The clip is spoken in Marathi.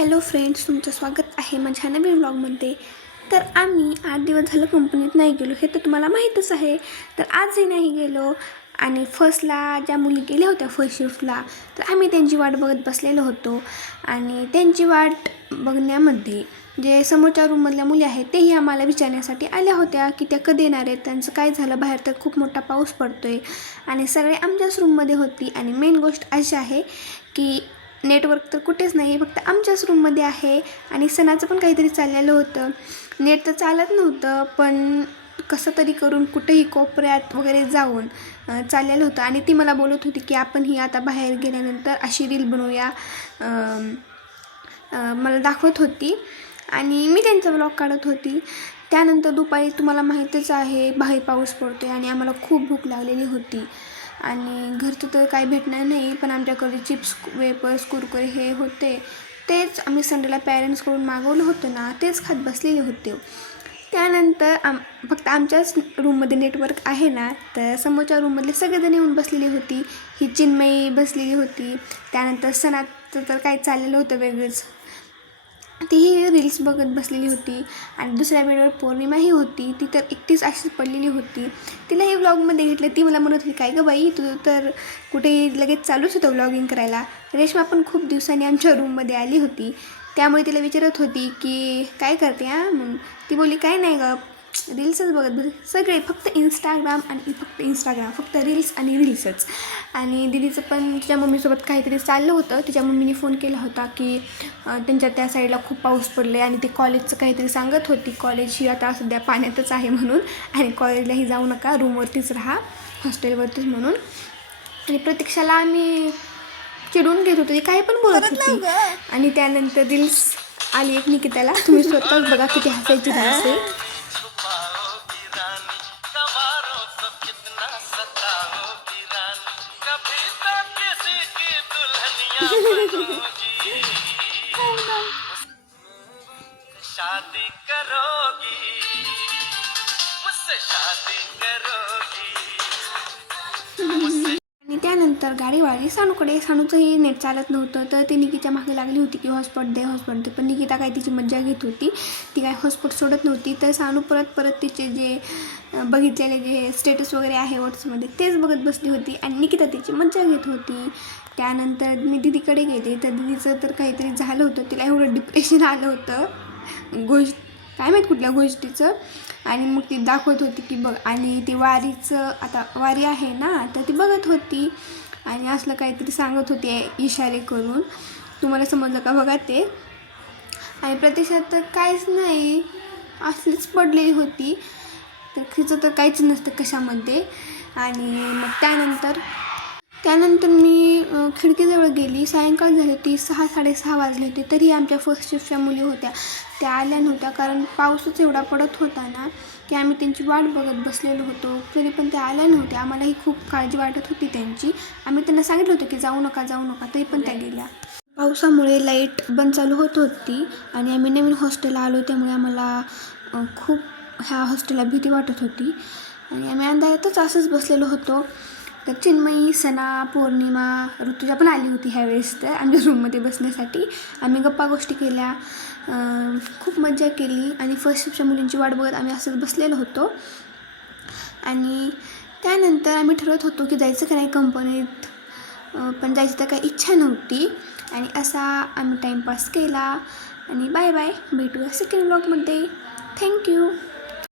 हॅलो फ्रेंड्स, तुमचं स्वागत आहे माझ्या नवीन ब्लॉगमध्ये. तर आम्ही 8 दिवस झालं कंपनीत नाही गेलो, हे तर तुम्हाला माहीतच आहे. तर आजही नाही गेलो. आणि फर्स्टला ज्या मुली गेल्या होत्या फर्स्ट शिफ्टला, तर आम्ही त्यांची वाट बघत बसलेलो होतो. आणि त्यांची वाट बघण्यामध्ये जे समोरच्या रूममधल्या मुली आहेत तेही आम्हाला विचारण्यासाठी आल्या होत्या की त्या कधी येणार आहेत, त्यांचं काय झालं, बाहेर तर खूप मोठा पाऊस पडतो आहे. आणि सगळे आमच्याच रूममध्ये होती. आणि मेन गोष्ट अशी आहे की नेटवर्क तर कुठेच नाही, फक्त आमच्याच रूममध्ये आहे. आणि सणाचं पण काहीतरी चाललेलं होतं. नेट तर चालत नव्हतं, पण कसं तरी करून कुठेही कोपऱ्यात वगैरे जाऊन चाललेलं होतं. आणि ती मला बोलत होती की आपण ही आता बाहेर गेल्यानंतर अशी रील बनवूया, मला दाखवत होती. आणि मी त्यांचा ब्लॉग काढत होती. त्यानंतर दुपारी तुम्हाला माहीतच आहे बाहेर पाऊस पडतो आहे आणि आम्हाला खूप भूक लागलेली होती. आणि घरचं तर काही भेटणार नाही, पण आमच्याकडे चिप्स, वेपर्स, कुरकुरे हे होते. तेच आम्ही संडेला पॅरेंट्सकडून मागवलं होतं ना, तेच खात बसलेले होते. त्यानंतर फक्त आमच्याच रूममध्ये नेटवर्क आहे ना, तर समोरच्या रूममधले सगळेजण येऊन बसलेली होती. ही चिन्मयी बसलेली होती. त्यानंतर सणाचं तर काही चाललेलं होतं वेगळंच, तीही रील्स बघत बसलेली होती. आणि दुसऱ्या बेडवर पौर्णिमाही होती. ती तर एकटीच अशीच पडलेली होती. तिलाही व्लॉगमध्ये घेतलं. ती मला म्हणत होती, काय गं बाई, तू तर कुठेही लगेच चालूच होतं व्लॉगिंग करायला. रेश्मा पण खूप दिवसांनी आमच्या रूममध्ये आली होती, त्यामुळे तिला विचारत होती की काय करते म्हणून. ती बोलली काय नाही गं, रील्सच बघत बस. सगळे फक्त इंस्टाग्राम आणि फक्त इंस्टाग्राम, फक्त रील्स आणि रील्सच. आणि दीदीचं पण तिच्या मम्मीसोबत काहीतरी चाललं होतं. तिच्या मम्मीने फोन केला होता की त्यांच्या त्या साईडला खूप पाऊस पडले आणि ते कॉलेजचं काहीतरी सांगत होती. कॉलेज ही आता सध्या पाण्यातच आहे म्हणून, आणि कॉलेजलाही जाऊ नका, रूमवरतीच राहा, हॉस्टेलवरतीच म्हणून. आणि प्रतीक्षाला आम्ही चिडून घेत होतो, ती काही पण बोलत होती. आणि त्यानंतर रील्स आली एक निकिताला, तुम्ही स्वतःच बघा किती हसायची रील्स आहे. शादी करोगी मुझसे शादी करोगी. आणि त्यानंतर गाडी वाढली सानूकडे. सानूचंही नेट चालत नव्हतं, तर ती निकीच्या मागे लागली होती की हॉटस्पॉट दे, हॉटस्पॉट दे. पण निकिता काय तिची मज्जा घेत होती, ती काय हॉटस्पॉट सोडत नव्हती. तर सानू परत तिचे जे बघितलेले जे स्टेटस वगैरे आहे व्हॉट्सअपमध्ये तेच बघत बसली होती. आणि निकिता तिची मज्जा घेत होती. त्यानंतर मी दीदीकडे गेले, तर दीदीचं तर काहीतरी झालं होतं, तिला एवढं डिप्रेशन आलं होतं, काय माहीत कुठल्या गोष्टीचं. आणि मग ती दाखवत होती की बघ, आणि ती वारीचं आता वारी आहे ना, तर ती बघत होती आणि असलं काहीतरी सांगत होती इशारे करून. तुम्हाला समजलं का बघा ते. आणि प्रत्यक्षात तर काहीच नाही, असलीच पडलेली होती, तर तिचं तर काहीच नसतं कशामध्ये. आणि मग त्यानंतर मी खिडकीजवळ गेली. सायंकाळ झाली होती, 6-6:30 वाजले होते. तरी आमच्या फर्स्ट शिफ्टच्या मुली होत्या, त्या आल्या नव्हत्या, कारण पाऊसच एवढा पडत होता ना की आम्ही त्यांची वाट बघत बसलेलो होतो. तरी पण त्या आल्या नव्हत्या. आम्हालाही खूप काळजी वाटत होती त्यांची. आम्ही त्यांना सांगितलं होतं की जाऊ नका, तरी पण त्या गेल्या. पावसामुळे लाईट बंद चालू होत होती. आणि आम्ही नवीन हॉस्टेलला आलो, त्यामुळे आम्हाला खूप ह्या हॉस्टेलला भीती वाटत होती. आणि आम्ही अंधारातच असंच बसलेलो होतो. तर चिन्मयी, सना, पौर्णिमा, ऋतुजा पण आली होती ह्यावेळेस तर आमच्या रूममध्ये बसण्यासाठी. आम्ही गप्पा गोष्टी केल्या, खूप मजा केली. आणि फर्स्ट शिफ्टच्या मुलींची वाट बघत आम्ही असंच बसलेलो होतो. आणि त्यानंतर आम्ही ठरवत होतो की जायचं का नाही कंपनीत, पण जायची तर काही इच्छा नव्हती. आणि असा आम्ही टाईमपास केला. आणि बाय बाय, भेटूया सेकंड ब्लॉगमध्ये. थँक्यू.